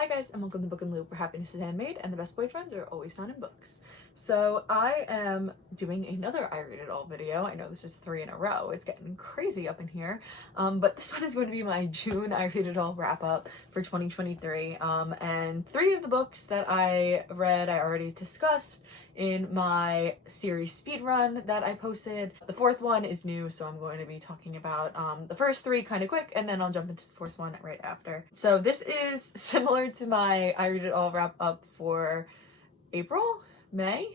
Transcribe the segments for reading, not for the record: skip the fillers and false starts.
Hi guys, and welcome to Book and Loop, where happiness is handmade and the best boyfriends are always found in books. So I am doing another I Read It All video. I know this is 3 in a row. It's getting crazy up in here. But this one is going to be my June I Read It All wrap up for 2023. And 3 of the books that I read I already discussed in my series speed run that I posted. The 4th one is new, so I'm going to be talking about the first 3 kind of quick, and then I'll jump into the 4th one right after. So this is similar to my I Read It All wrap up for May.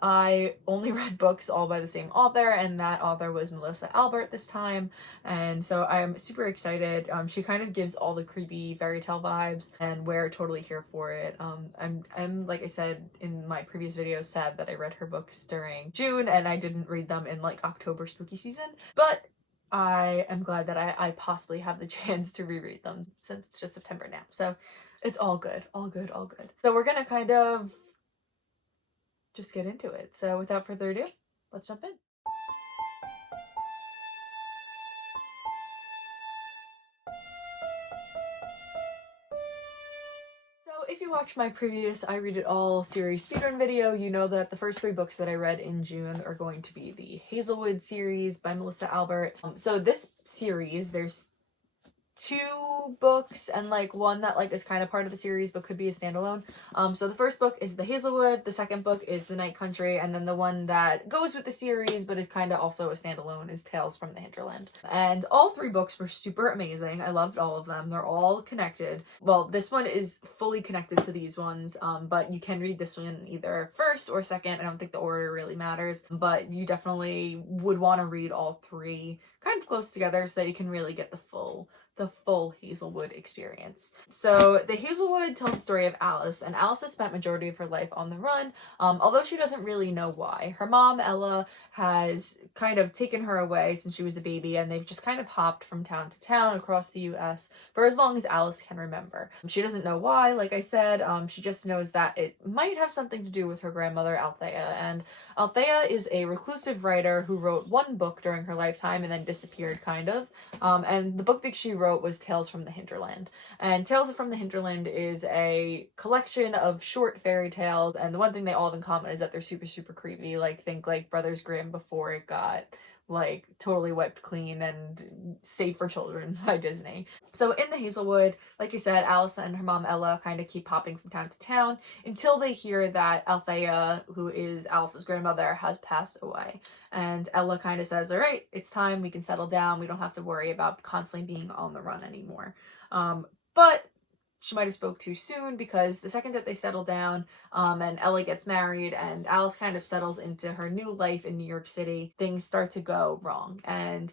I only read books all by the same author, and that author was Melissa Albert this time, and so I'm super excited. She kind of gives all the creepy fairy tale vibes, and we're totally here for it. I'm like I said in my previous video, sad that I read her books during June and I didn't read them in like October spooky season, but I am glad that I possibly have the chance to reread them since it's just September now. So it's all good, all good, all good. So we're gonna kind of just get into it. So without further ado, let's jump in. So if you watched my previous I Read It All series speedrun video, you know that the first 3 books that I read in June are going to be the Hazelwood series by Melissa Albert. So this series, there's 2 books and like one that like is kind of part of the series but could be a standalone. So the first book is the Hazelwood, the second book is the Night Country, and then the one that goes with the series but is kind of also a standalone is Tales from the Hinterland. And all 3 books were super amazing. I loved all of them. They're all connected. Well, this one is fully connected to these ones, but you can read this one either first or second. I don't think the order really matters, but you definitely would want to read all 3 kind of close together so that you can really get the full Hazelwood experience. So the Hazelwood tells the story of Alice, and Alice has spent majority of her life on the run, although she doesn't really know why. Her mom, Ella, has kind of taken her away since she was a baby, and they've just kind of hopped from town to town across the US for as long as Alice can remember. She doesn't know why, like I said, she just knows that it might have something to do with her grandmother, Althea, and Althea is a reclusive writer who wrote 1 book during her lifetime and then disappeared, kind of, and the book that she wrote was Tales from the Hinterland. And Tales from the Hinterland is a collection of short fairy tales, and the one thing they all have in common is that they're super, super creepy. Like, think like Brothers Grimm before it got like totally wiped clean and safe for children by Disney. So in the Hazelwood, like I said, Alice and her mom Ella kind of keep hopping from town to town until they hear that Althea, who is Alice's grandmother, has passed away. And Ella kind of says, all right, it's time, we can settle down, we don't have to worry about constantly being on the run anymore. But she might have spoke too soon, because the second that they settle down, and Ella gets married and Alice kind of settles into her new life in New York City, things start to go wrong. And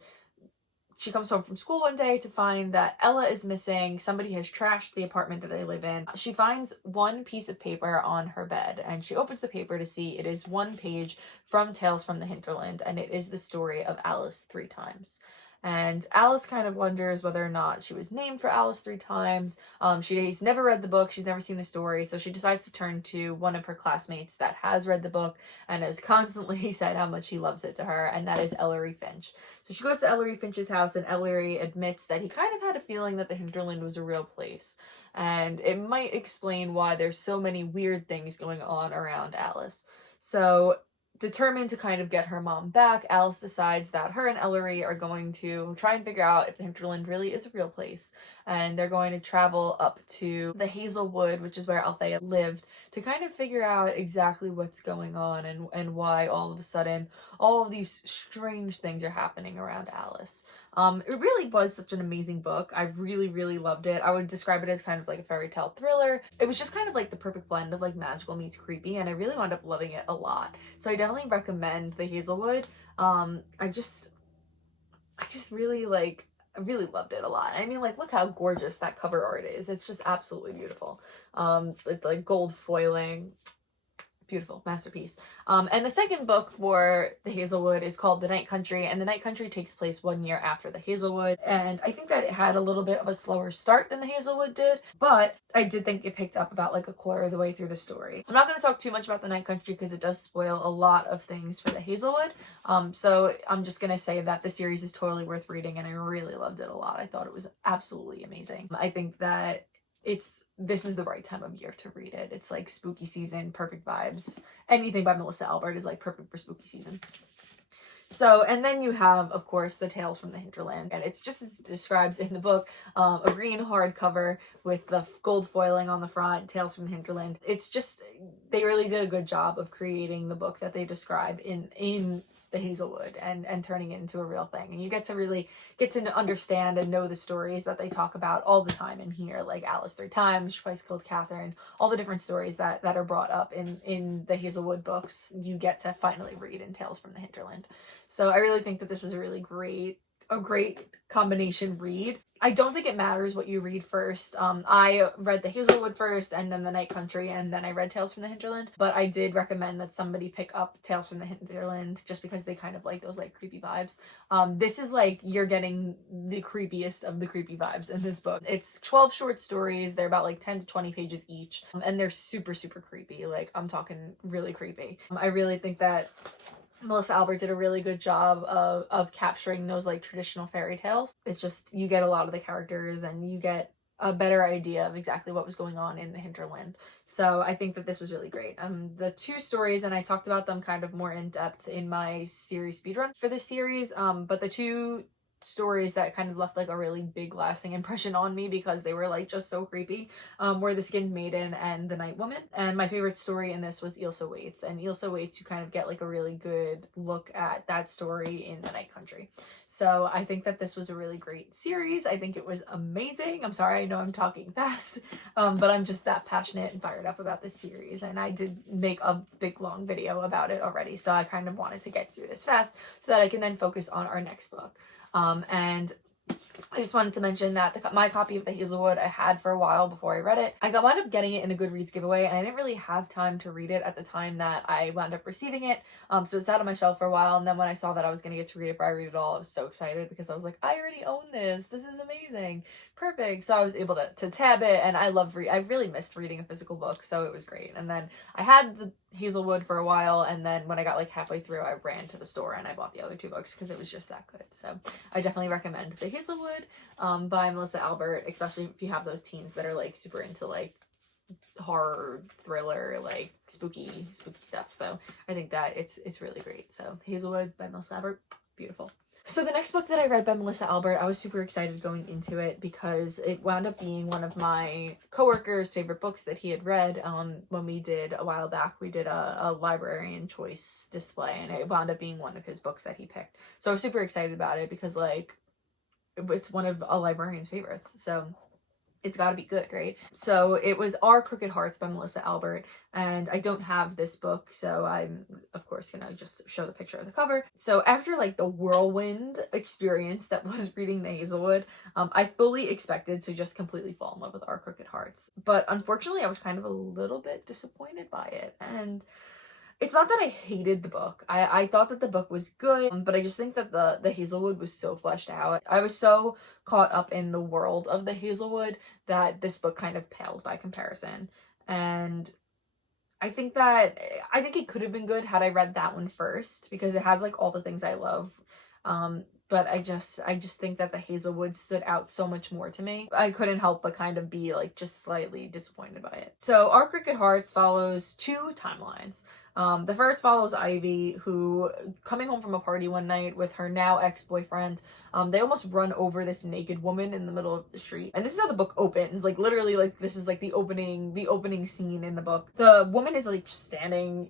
she comes home from school one day to find that Ella is missing. Somebody has trashed the apartment that they live in. She finds 1 piece of paper on her bed, and she opens the paper to see it is 1 page from Tales from the Hinterland, and it is the story of Alice 3 times. And Alice kind of wonders whether or not she was named for Alice 3 times. She's never read the book, she's never seen the story, so she decides to turn to one of her classmates that has read the book and has constantly said how much he loves it to her, and that is Ellery Finch. So she goes to Ellery Finch's house, and Ellery admits that he kind of had a feeling that the Hinterland was a real place. And it might explain why there's so many weird things going on around Alice. So determined to kind of get her mom back, Alice decides that her and Ellery are going to try and figure out if the Hinterland really is a real place. And they're going to travel up to the Hazelwood, which is where Althea lived, to kind of figure out exactly what's going on and why all of a sudden all of these strange things are happening around Alice. It really was such an amazing book. I really, really loved it. I would describe it as kind of like a fairy tale thriller. It was just kind of like the perfect blend of like magical meets creepy, and I really wound up loving it a lot. So I definitely recommend the Hazelwood. I just really like, I really loved it a lot. I mean, like, look how gorgeous that cover art is. It's just absolutely beautiful. With like gold foiling. Beautiful masterpiece. And the second book for the Hazelwood is called The Night Country, and The Night Country takes place 1 year after the Hazelwood, and I think that it had a little bit of a slower start than the Hazelwood did, but I did think it picked up about like a quarter of the way through the story. I'm not going to talk too much about The Night Country because it does spoil a lot of things for the Hazelwood, so I'm just going to say that the series is totally worth reading, and I really loved it a lot. I thought it was absolutely amazing. I think that this is the right time of year to read it. It's like spooky season, perfect vibes. Anything by Melissa Albert is like perfect for spooky season. So, and then you have, of course, the Tales from the Hinterland, and it's just as it describes in the book, a green hardcover with the gold foiling on the front, Tales from the Hinterland. It's just, they really did a good job of creating the book that they describe in the Hazelwood and turning it into a real thing. And you get to really get to understand and know the stories that they talk about all the time in here, like Alice 3 times, Twice Killed Catherine, all the different stories that are brought up in the Hazelwood books, you get to finally read in Tales from the Hinterland. So I really think that this was a really great combination read. I don't think it matters what you read first. I read the Hazelwood first and then the Night Country and then I read Tales from the Hinterland, but I did recommend that somebody pick up Tales from the Hinterland just because they kind of like those like creepy vibes. This is like, you're getting the creepiest of the creepy vibes in this book. It's 12 short stories. They're about like 10 to 20 pages each, and they're super, super creepy. Like, I'm talking really creepy. I really think that Melissa Albert did a really good job of capturing those like traditional fairy tales. It's just, you get a lot of the characters and you get a better idea of exactly what was going on in the hinterland. So I think that this was really great. The 2 stories, and I talked about them kind of more in depth in my series speedrun for this series, but the 2 stories that kind of left like a really big lasting impression on me because they were like just so creepy were The Skinned Maiden and The Night Woman. And my favorite story in this was Ilsa Waits, and Ilsa Waits, you kind of get like a really good look at that story in The Night Country. So I think that this was a really great series. I think it was amazing. I'm sorry, I know I'm talking fast, but I'm just that passionate and fired up about this series, and I did make a big long video about it already, so I kind of wanted to get through this fast so that I can then focus on our next book. And I just wanted to mention that my copy of the Hazelwood I had for a while before I read it. I wound up getting it in a Goodreads giveaway, and I didn't really have time to read it at the time that I wound up receiving it. So it sat on my shelf for a while, and then when I saw that I was going to get to read it before I read it all, I was so excited because I was like, I already own this. This is amazing. Perfect. So I was able to tab it, and I really missed reading a physical book, so it was great. And then I had the Hazelwood for a while, and then when I got like halfway through, I ran to the store and I bought the other 2 books because it was just that good. So I definitely recommend The Hazelwood by Melissa Albert, especially if you have those teens that are like super into like horror, thriller, like spooky stuff. So I think that it's really great. So Hazelwood by Melissa Albert, beautiful. So the next book that I read by Melissa Albert, I was super excited going into it because it wound up being one of my coworkers' favorite books that he had read. When we did a while back, we did a librarian choice display, and it wound up being one of his books that he picked. So I was super excited about it because like it's one of a librarian's favorites. So it's got to be good, right? So it was Our Crooked Hearts by Melissa Albert, and I don't have this book, so I'm of course gonna just show the picture of the cover. So after like the whirlwind experience that was reading the Hazelwood, I fully expected to just completely fall in love with Our Crooked Hearts, but unfortunately I was kind of a little bit disappointed by it. And it's not that I hated the book. I thought that the book was good, but I just think that the Hazelwood was so fleshed out. I was so caught up in the world of the Hazelwood that this book kind of paled by comparison. And I think it could have been good had I read that one first because it has like all the things I love. But I just think that the Hazelwood stood out so much more to me. I couldn't help but kind of be like just slightly disappointed by it. So Our Crooked Hearts follows 2 timelines. The first follows Ivy, who, coming home from a party one night with her now ex-boyfriend, they almost run over this naked woman in the middle of the street. And this is how the book opens. Like literally, like this is like the opening scene in the book. The woman is like standing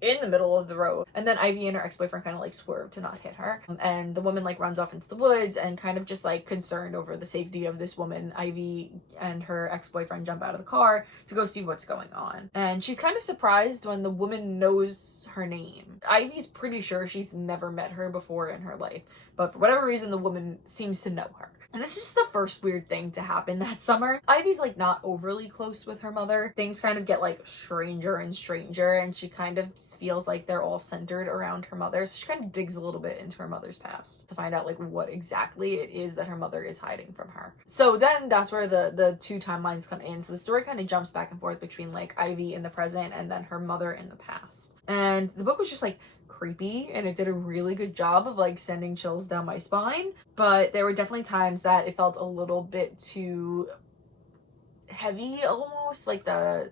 in the middle of the road, and then Ivy and her ex-boyfriend kind of like swerve to not hit her, and the woman like runs off into the woods, and kind of just like concerned over the safety of this woman, Ivy and her ex-boyfriend jump out of the car to go see what's going on. And she's kind of surprised when the woman knows her name. Ivy's pretty sure she's never met her before in her life, but for whatever reason the woman seems to know her. And this is just the first weird thing to happen that summer. Ivy's like not overly close with her mother. Things kind of get like stranger and stranger, and she kind of feels like they're all centered around her mother. So she kind of digs a little bit into her mother's past to find out like what exactly it is that her mother is hiding from her. So then that's where the 2 timelines come in. So the story kind of jumps back and forth between like Ivy in the present and then her mother in the past. And the book was just like creepy, and it did a really good job of like sending chills down my spine, but there were definitely times that it felt a little bit too heavy almost, like the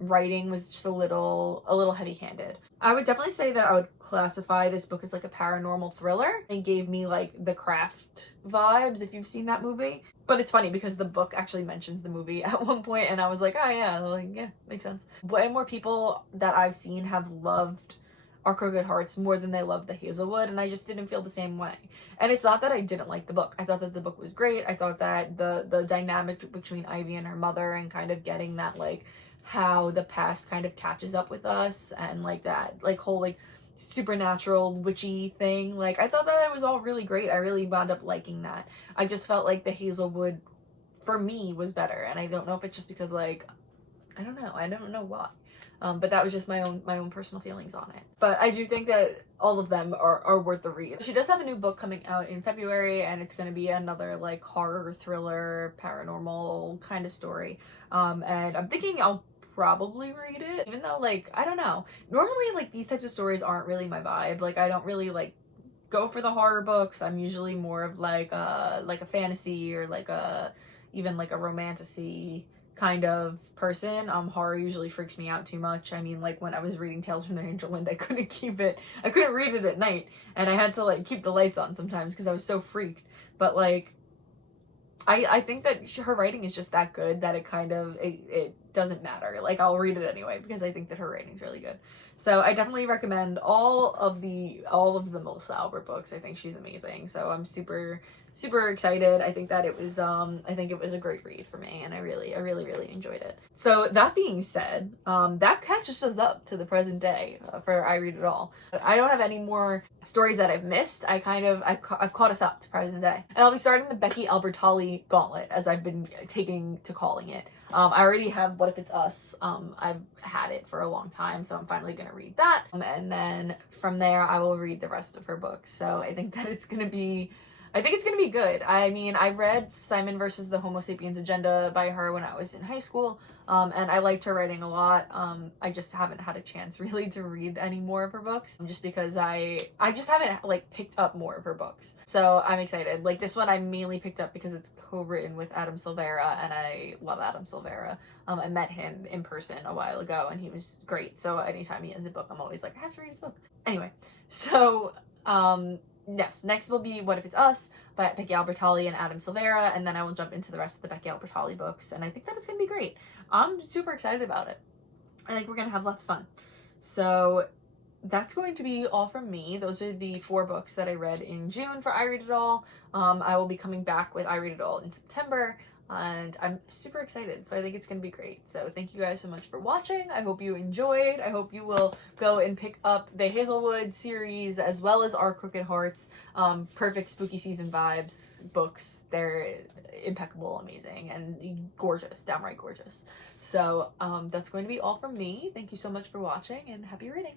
writing was just a little heavy-handed. I would definitely say that I would classify this book as like a paranormal thriller. It gave me like The Craft vibes, if you've seen that movie. But it's funny because the book actually mentions the movie at one point, and I was like, oh yeah, like, yeah, makes sense. Way more people that I've seen have loved Our Crooked Hearts more than they loved The Hazelwood, and I just didn't feel the same way. And it's not that I didn't like the book. I thought that the book was great. I thought that the dynamic between Ivy and her mother, and kind of getting that, like, how the past kind of catches up with us, and like that like whole like supernatural witchy thing, like I thought that it was all really great. I really wound up liking that. I just felt like The Hazelwood for me was better, and I don't know if it's just because, like, I don't know why. But that was just my own personal feelings on it. But I do think that all of them are worth the read. She does have a new book coming out in February, and it's going to be another like horror thriller paranormal kind of story. And I'm thinking I'll probably read it, even though, like, I don't know, normally like these types of stories aren't really my vibe. Like, I don't really like go for the horror books. I'm usually more of like a fantasy, or like even like a romantasy kind of person. Horror usually freaks me out too much. I mean, like when I was reading Tales from the Angel Wind, I couldn't read it at night, and I had to like keep the lights on sometimes because I was so freaked. But like, I think that her writing is just that good that it doesn't matter. Like, I'll read it anyway because I think that her writing's really good. So I definitely recommend all of the Melissa Albert books. I think she's amazing. So I'm super excited. I think that it was a great read for me, and I really enjoyed it. So that being said, that catches us up to the present day for I Read It All. I don't have any more stories that I've missed. I've caught us up to present day, and I'll be starting the Becky Albertalli gauntlet, as I've been taking to calling it. I already have What If It's Us. I've had it for a long time, so I'm finally gonna read that, and then from there I will read the rest of her books. So I think it's gonna be good. I mean, I read Simon versus the Homo Sapiens Agenda by her when I was in high school, and I liked her writing a lot. I just haven't had a chance really to read any more of her books, just because I just haven't like picked up more of her books. So I'm excited. Like, this one I mainly picked up because it's co-written with Adam Silvera, and I love Adam Silvera. I met him in person a while ago, and he was great. So anytime he has a book, I'm always like, I have to read his book. Anyway, so yes, next will be What If It's Us by Becky Albertalli and Adam Silvera, and then I will jump into the rest of the Becky Albertalli books, and I think that it's going to be great. I'm super excited about it. I think we're going to have lots of fun. So that's going to be all from me. Those are the 4 books that I read in June for I Read It All. I will be coming back with I Read It All in September, and I'm super excited, so I think it's going to be great. So thank you guys so much for watching. I hope you enjoyed. I hope you will go and pick up the Hazelwood series as well as Our Crooked Hearts. Perfect spooky season vibes books. They're impeccable, amazing, and gorgeous, downright gorgeous. So that's going to be all from me. Thank you so much for watching, and happy reading.